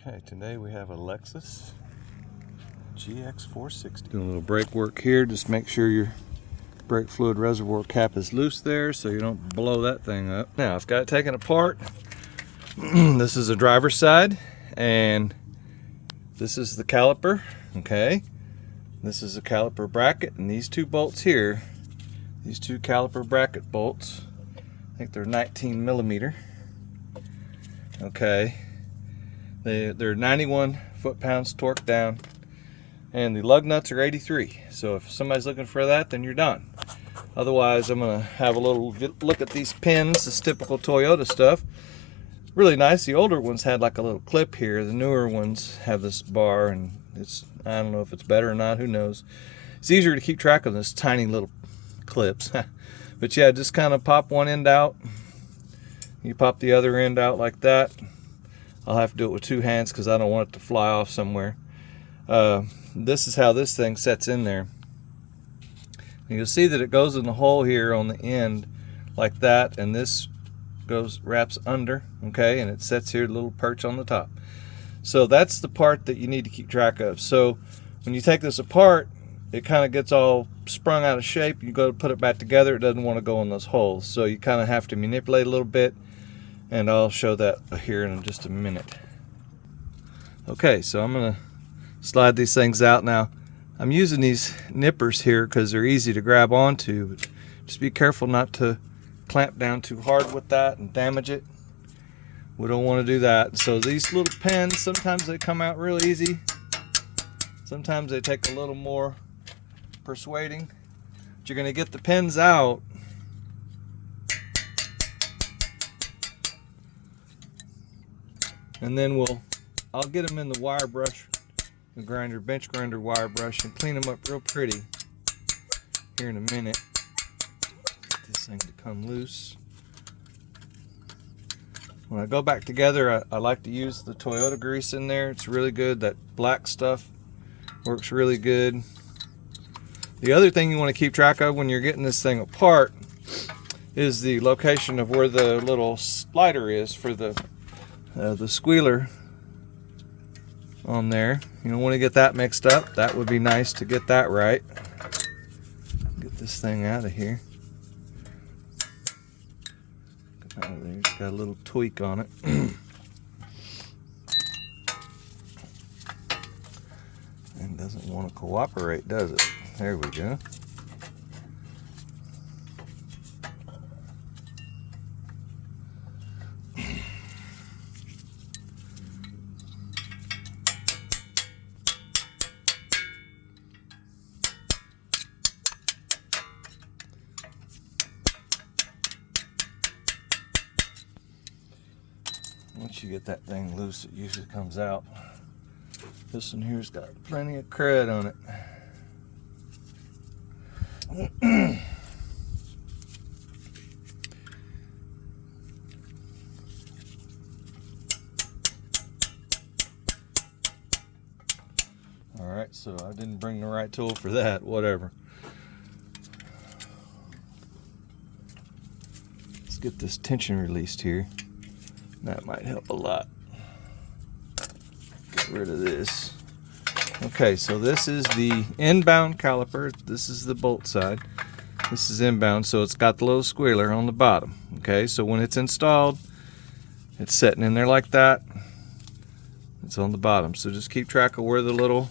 Okay, today we have a Lexus GX 460. Doing a little brake work here. Just make sure your brake fluid reservoir cap is loose there so you don't blow that thing up. Now I've got it taken apart. This is the driver's side and this is the caliper. Okay, this is the caliper bracket, and these two bolts here, these two caliper bracket bolts, I think they're 19 millimeter. Okay, they're 91 foot-pounds torque down, and the lug nuts are 83. So if somebody's looking for that, then you're done. Otherwise, I'm gonna have a little look at these pins, this typical Toyota stuff. Really nice. The older ones had like a little clip here. The newer ones have this bar, and I don't know if it's better or not, who knows. It's easier to keep track of this tiny little clips. But yeah, just kind of pop one end out. You pop the other end out like that. I'll have to do it with two hands because I don't want it to fly off somewhere. This is how this thing sets in there. And you'll see that it goes in the hole here on the end like that, and this wraps under, okay, and it sets here, a little perch on the top. So that's the part that you need to keep track of. So when you take this apart, it kind of gets all sprung out of shape. You go to put it back together, it doesn't want to go in those holes. So you kind of have to manipulate a little bit, and I'll show that here in just a minute. Okay, so I'm gonna slide these things out now. I'm using these nippers here because they're easy to grab onto, but just be careful not to clamp down too hard with that and damage it. We don't want to do that. So these little pins, sometimes they come out real easy. Sometimes they take a little more persuading. But you're going to get the pins out. And then I'll get them in the wire brush, the bench grinder wire brush, and clean them up real pretty here in a minute. Get this thing to come loose. When I go back together, I like to use the Toyota grease in there. It's really good. That black stuff works really good. The other thing you want to keep track of when you're getting this thing apart is the location of where the little slider is for the squealer on there. You don't want to get that mixed up. That would be nice to get that right. Get this thing out of here. Out of there. It's got a little tweak on it. And doesn't want to cooperate, does it? There we go. Once you get that thing loose, it usually comes out. This one here's got plenty of crud on it. Alright, so I didn't bring the right tool for that, whatever. Let's get this tension released here. That might help a lot. Get rid of this. Okay, so this is the inbound caliper. This is the bolt side. This is inbound, so it's got the little squealer on the bottom. Okay, so when it's installed, it's sitting in there like that. It's on the bottom, so just keep track of where the little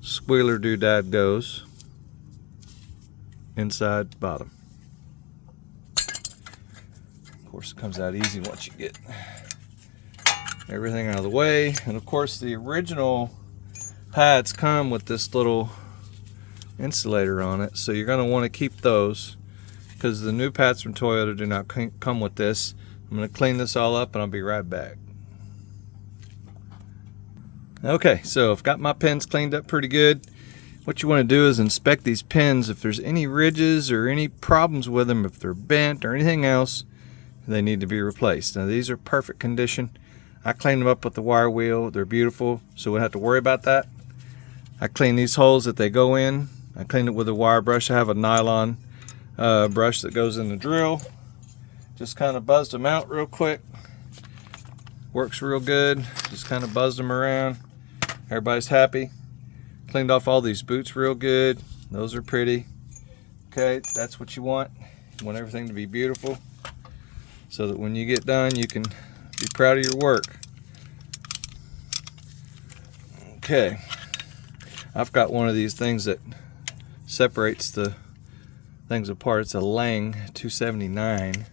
squealer doodad goes. Inside, bottom. Of course, it comes out easy once you get everything out of the way. And of course, the original pads come with this little insulator on it, so you're going to want to keep those because the new pads from Toyota do not come with this. I'm going to clean this all up and I'll be right back. Okay, so I've got my pins cleaned up pretty good. What you want to do is inspect these pins. If there's any ridges or any problems with them, if they're bent or anything else, they need to be replaced. Now these are perfect condition. I cleaned them up with the wire wheel. They're beautiful, so we don't have to worry about that. I clean these holes that they go in. I clean it with a wire brush. I have a nylon brush that goes in the drill. Just kind of buzzed them out real quick. Works real good. Just kind of buzzed them around. Everybody's happy. Cleaned off all these boots real good. Those are pretty. Okay, that's what you want. You want everything to be beautiful so that when you get done you can be proud of your work. Okay, I've got one of these things that separates the things apart. It's a Lang 279,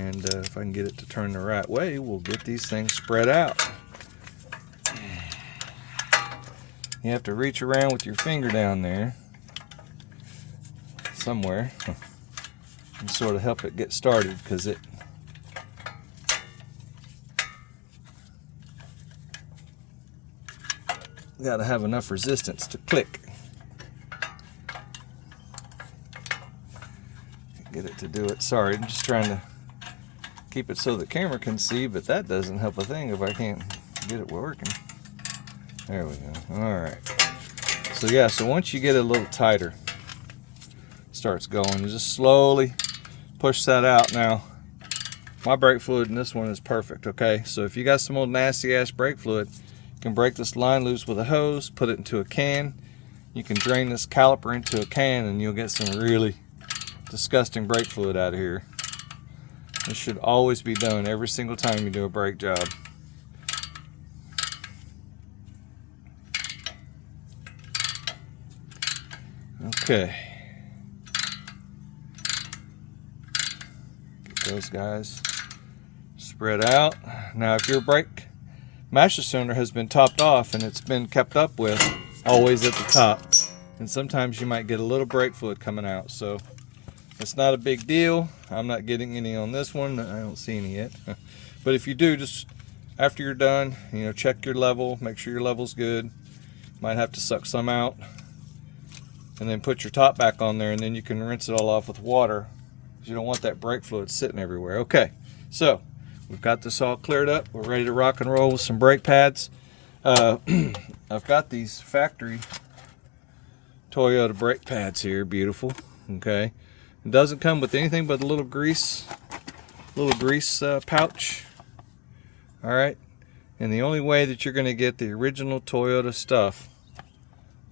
and if I can get it to turn the right way, we'll get these things spread out. You have to reach around with your finger down there somewhere and sort of help it get started, because it got to have enough resistance to click. Get it to do it. Sorry, I'm just trying to keep it so the camera can see, but that doesn't help a thing if I can't get it working. There we go. All right. So yeah, so once you get it a little tighter, it starts going. You just slowly push that out. Now, my brake fluid in this one is perfect, okay? So if you got some old nasty ass brake fluid, you can break this line loose with a hose, put it into a can. You can drain this caliper into a can and you'll get some really disgusting brake fluid out of here. This should always be done every single time you do a brake job. Okay. Get those guys spread out. Now if your brake master cylinder has been topped off and it's been kept up with always at the top, and sometimes you might get a little brake fluid coming out, so it's not a big deal. I'm not getting any on this one. I don't see any yet. But if you do, just after you're done, you know, check your level, make sure your level's good. Might have to suck some out, and then put your top back on there, and then you can rinse it all off with water, because you don't want that brake fluid sitting everywhere. Okay, so we've got this all cleared up. We're ready to rock and roll with some brake pads. I've got these factory Toyota brake pads here, beautiful. Okay, it doesn't come with anything but a little grease pouch. All right, and the only way that you're going to get the original Toyota stuff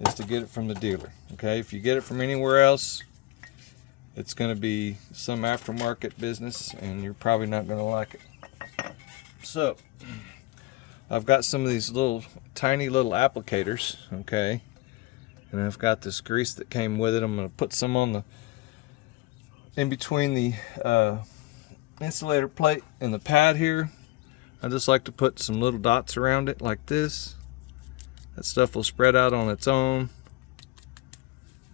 is to get it from the dealer. Okay, if you get it from anywhere else, it's going to be some aftermarket business and you're probably not going to like it. So I've got some of these little tiny little applicators, okay, and I've got this grease that came with it. I'm going to put some on the in between the insulator plate and the pad here. I just like to put some little dots around it like this. That stuff will spread out on its own,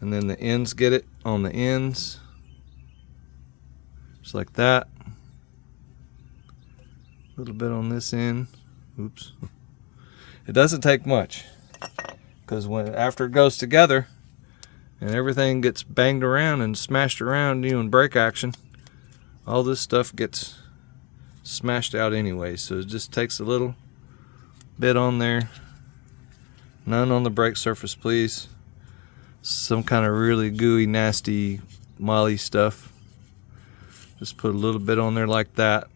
and then the ends get it on the ends, just like that. A little bit on this end. Oops. It doesn't take much, because after it goes together and everything gets banged around and smashed around, you know, in brake action, all this stuff gets smashed out anyway. So it just takes a little bit on there. None on the brake surface, please. Some kind of really gooey, nasty, molly stuff. Just put a little bit on there like that.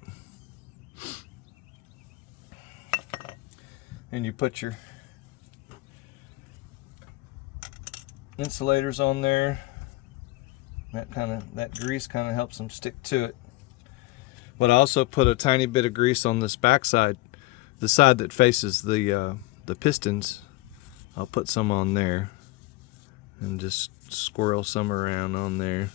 And you put your insulators on there. That grease kind of helps them stick to it. But I also put a tiny bit of grease on this back side, the side that faces the pistons. I'll put some on there and just swirl some around on there.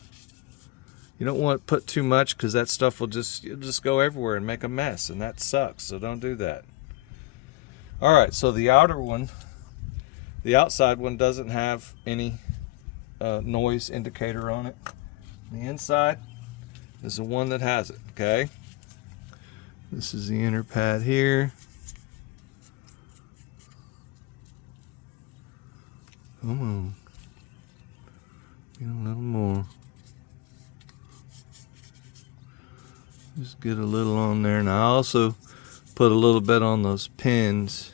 You don't want to put too much, because that stuff will just go everywhere and make a mess, and that sucks, so don't do that. Alright, so the outer one, the outside one, doesn't have any noise indicator on it. The inside is the one that has it, okay? This is the inner pad here. Come on. Get a little more. Just get a little on there. And I also put a little bit on those pins.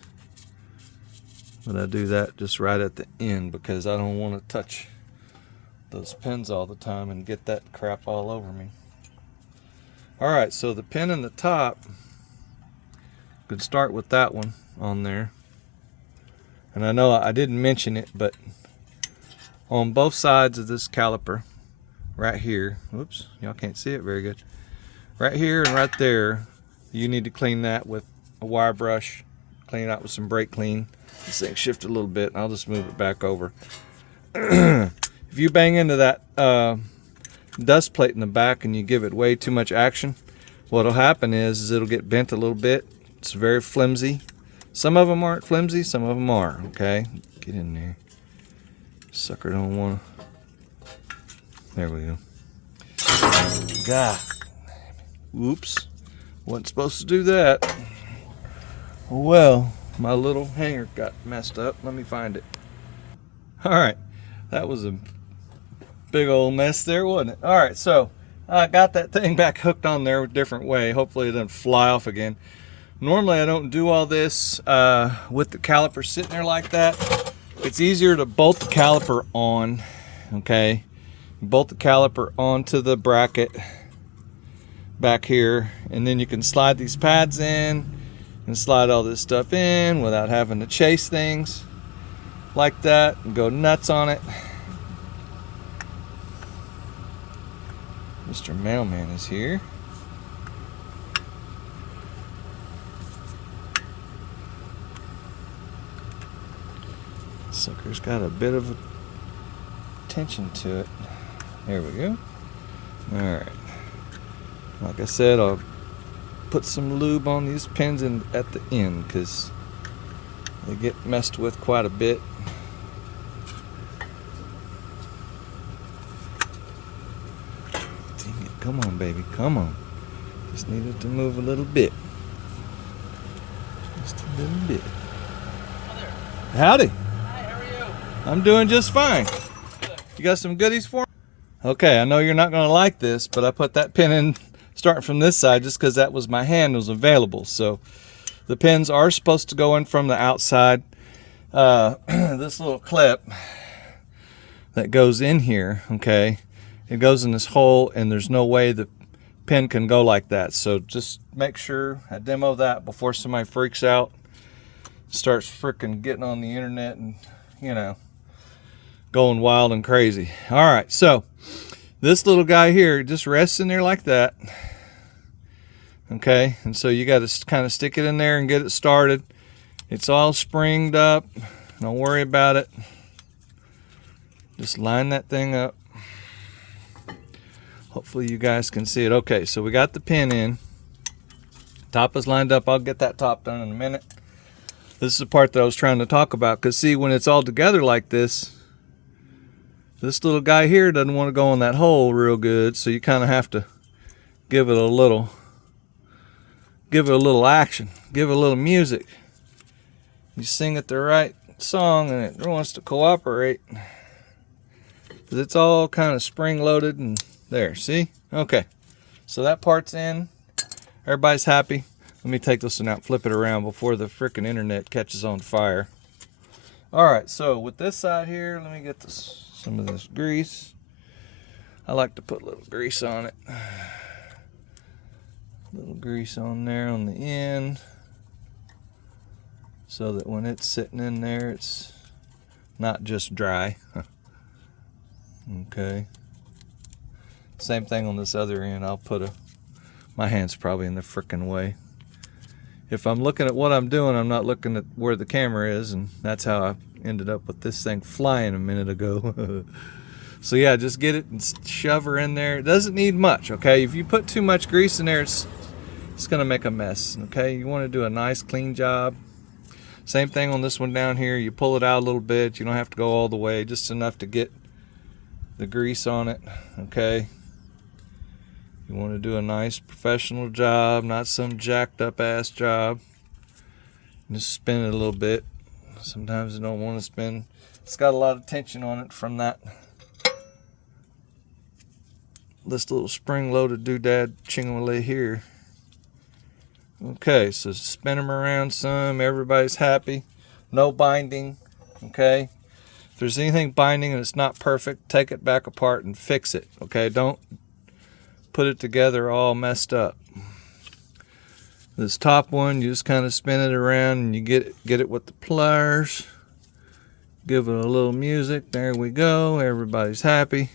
But I do that just right at the end, because I don't want to touch those pins all the time and get that crap all over me. Alright, so the pin in the top could start with that one on there. And I know I didn't mention it, but on both sides of this caliper, right here, whoops, y'all can't see it very good. Right here and right there, you need to clean that with a wire brush. Clean it out with some brake clean. This thing shifted a little bit, and I'll just move it back over. If you bang into that dust plate in the back and you give it way too much action, what'll happen is it'll get bent a little bit. It's very flimsy. Some of them aren't flimsy, some of them are. Okay, get in there. Sucker don't want to. There we go. God. Whoops. Wasn't supposed to do that. Well, my little hanger got messed up. Let me find it. Alright. That was a big old mess there, wasn't it? Alright, so I got that thing back hooked on there a different way. Hopefully it doesn't fly off again. Normally I don't do all this with the caliper sitting there like that. It's easier to bolt the caliper on, okay? Bolt the caliper onto the bracket back here, and then you can slide these pads in and slide all this stuff in without having to chase things like that and go nuts on it. Mr. Mailman is here. Sucker's got a bit of tension to it. There we go. Alright. Like I said, I'll put some lube on these pins at the end because they get messed with quite a bit. Dang it. Come on, baby. Come on. Just needed to move a little bit. Just a little bit. Howdy. I'm doing just fine. You got some goodies for me? Okay, I know you're not going to like this, but I put that pin in starting from this side just because that was my hand was available. So the pins are supposed to go in from the outside. This little clip that goes in here, okay, it goes in this hole and there's no way the pin can go like that. So just make sure I demo that before somebody freaks out, starts freaking getting on the internet and, you know, going wild and crazy. All right, so this little guy here just rests in there like that. Okay, and so you got to kind of stick it in there and get it started. It's all springed up. Don't worry about it. Just line that thing up. Hopefully you guys can see it. Okay, so we got the pin in. Top is lined up. I'll get that top done in a minute. This is the part that I was trying to talk about, because see, when it's all together like this little guy here doesn't want to go in that hole real good, so you kind of have to give it a little action, give it a little music. You sing it the right song and it wants to cooperate, because it's all kind of spring loaded and there, see? Okay, so that part's in. Everybody's happy. Let me take this one out, flip it around before the frickin' internet catches on fire. All right, so with this side here, let me get some of this grease. I like to put a little grease on it. Little grease on there on the end, so that when it's sitting in there, it's not just dry. Okay. Same thing on this other end. I'll put my hand's probably in the frickin' way. If I'm looking at what I'm doing, I'm not looking at where the camera is, and that's how I ended up with this thing flying a minute ago. So yeah, just get it and shove her in there. It doesn't need much, okay? If you put too much grease in there, it's gonna make a mess, okay? You wanna do a nice clean job. Same thing on this one down here. You pull it out a little bit. You don't have to go all the way, just enough to get the grease on it, okay? You want to do a nice professional job, not some jacked up ass job. Just spin it a little bit. Sometimes you don't want to spin. It's got a lot of tension on it from this little spring-loaded doodad chingawale here. Okay, so spin them around some. Everybody's happy. No binding, okay? If there's anything binding and it's not perfect, take it back apart and fix it, okay? Don't put it together all messed up. This top one, you just kind of spin it around and you get it with the pliers. Give it a little music. There we go. Everybody's happy.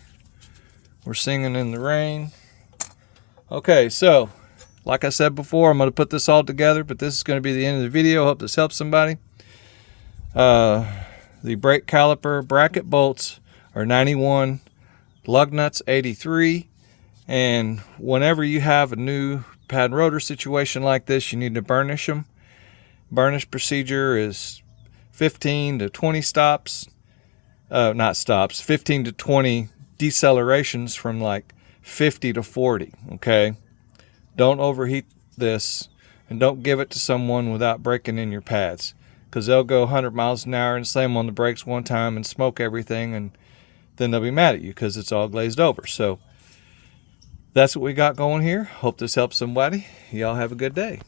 We're singing in the rain. Okay, so like I said before, I'm going to put this all together, but this is going to be the end of the video. Hope this helps somebody. The brake caliper bracket bolts are 91, lug nuts 83, and whenever you have a new pad and rotor situation like this, you need to burnish them. Burnish procedure is 15 to 20 stops, not stops, 15 to 20 decelerations from like 50 to 40, okay? Don't overheat this, and don't give it to someone without breaking in your pads, because they'll go 100 miles an hour and slam on the brakes one time and smoke everything, and then they'll be mad at you because it's all glazed over. So that's what we got going here. Hope this helps somebody. Y'all have a good day.